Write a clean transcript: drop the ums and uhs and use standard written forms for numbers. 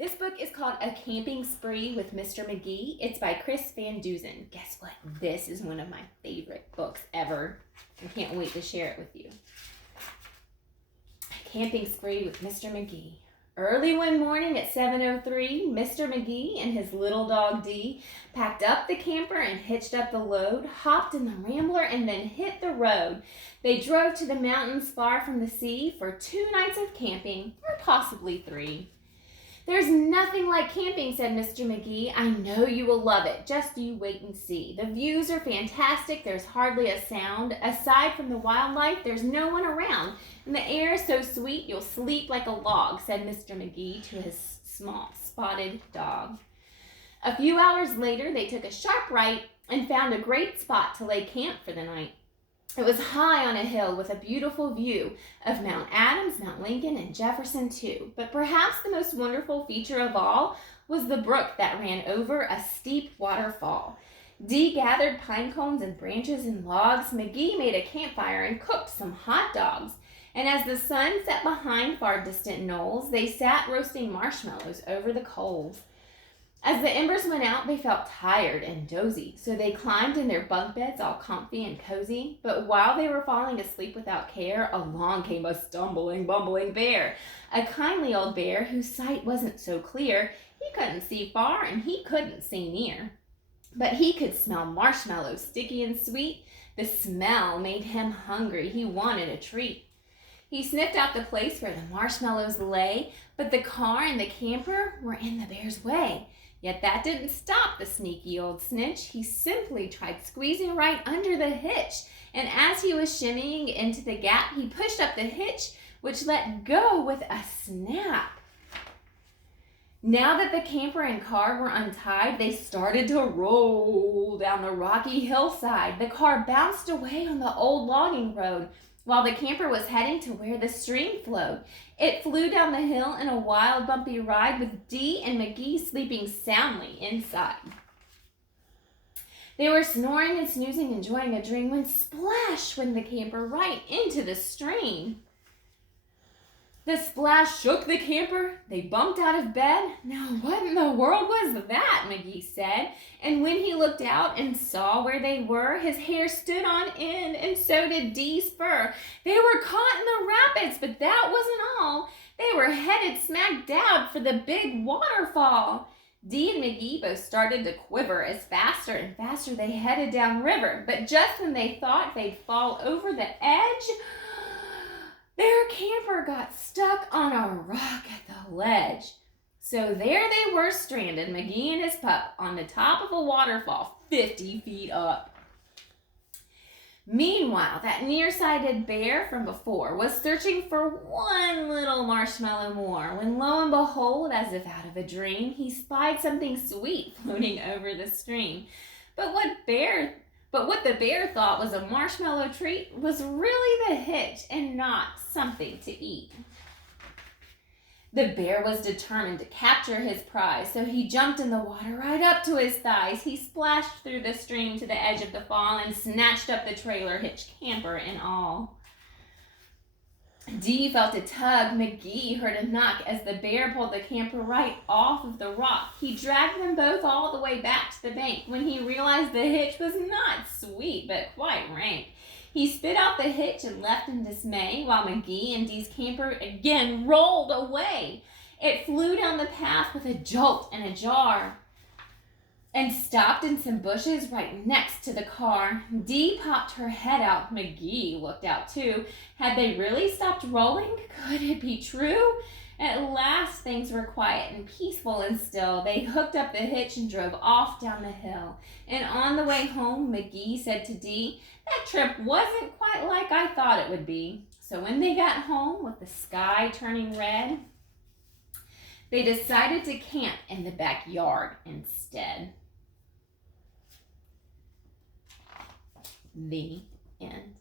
This book is called A Camping Spree with Mr. MaGee. It's by Chris Van Dusen. Guess what? This is one of my favorite books ever. I can't wait to share it with you. A Camping Spree with Mr. MaGee. Early one morning at 7:03, Mr. MaGee and his little dog Dee packed up the camper and hitched up the load, hopped in the Rambler, and then hit the road. They drove to the mountains far from the sea for 2 nights of camping, or possibly 3. "There's nothing like camping," said Mr. MaGee. "I know you will love it. Just you wait and see. The views are fantastic. There's hardly a sound. Aside from the wildlife, there's no one around. And the air is so sweet you'll sleep like a log," said Mr. MaGee to his small spotted dog. A few hours later, they took a sharp right and found a great spot to lay camp for the night. It was high on a hill with a beautiful view of Mount Adams, Mount Lincoln, and Jefferson too. But perhaps the most wonderful feature of all was the brook that ran over a steep waterfall. Dee gathered pine cones and branches and logs. MaGee made a campfire and cooked some hot dogs. And as the sun set behind far distant knolls, they sat roasting marshmallows over the coals. As the embers went out, they felt tired and dozy, so they climbed in their bunk beds all comfy and cozy. But while they were falling asleep without care, along came a stumbling, bumbling bear, a kindly old bear whose sight wasn't so clear. He couldn't see far and he couldn't see near. But he could smell marshmallows, sticky and sweet. The smell made him hungry. He wanted a treat. He sniffed out the place where the marshmallows lay, but the car and the camper were in the bear's way. Yet that didn't stop the sneaky old snitch. He simply tried squeezing right under the hitch, and as he was shimmying into the gap, he pushed up the hitch, which let go with a snap. Now that the camper and car were untied, they started to roll down the rocky hillside. The car bounced away on the old logging road, while the camper was heading to where the stream flowed. It flew down the hill in a wild, bumpy ride with Dee and MaGee sleeping soundly inside. They were snoring and snoozing, enjoying a dream, when splash went the camper right into the stream. The splash shook the camper. They bumped out of bed. "Now what in the world was that?" MaGee said. And when he looked out and saw where they were, his hair stood on end, and so did Dee's fur. They were caught in the rapids, but that wasn't all. They were headed smack dab for the big waterfall. Dee and MaGee both started to quiver as faster and faster they headed downriver. But just when they thought they'd fall over the edge, their camper got stuck on a rock at the ledge. So there they were stranded, MaGee and his pup, on the top of a waterfall 50 feet up. Meanwhile, that nearsighted bear from before was searching for one little marshmallow more, when lo and behold, as if out of a dream, he spied something sweet floating over the stream. But what the bear thought was a marshmallow treat was really the hitch and not something to eat. The bear was determined to capture his prize, so he jumped in the water right up to his thighs. He splashed through the stream to the edge of the fall and snatched up the trailer hitch, camper and all. Dee felt a tug. MaGee heard a knock as the bear pulled the camper right off of the rock. He dragged them both all the way back to the bank when he realized the hitch was not sweet, but quite rank. He spit out the hitch and left in dismay, while MaGee and Dee's camper again rolled away. It flew down the path with a jolt and a jar and stopped in some bushes right next to the car. Dee popped her head out. MaGee looked out too. Had they really stopped rolling? Could it be true? At last things were quiet and peaceful and still. They hooked up the hitch and drove off down the hill. And on the way home, MaGee said to Dee, "That trip wasn't quite like I thought it would be." So when they got home, with the sky turning red, they decided to camp in the backyard instead. The end.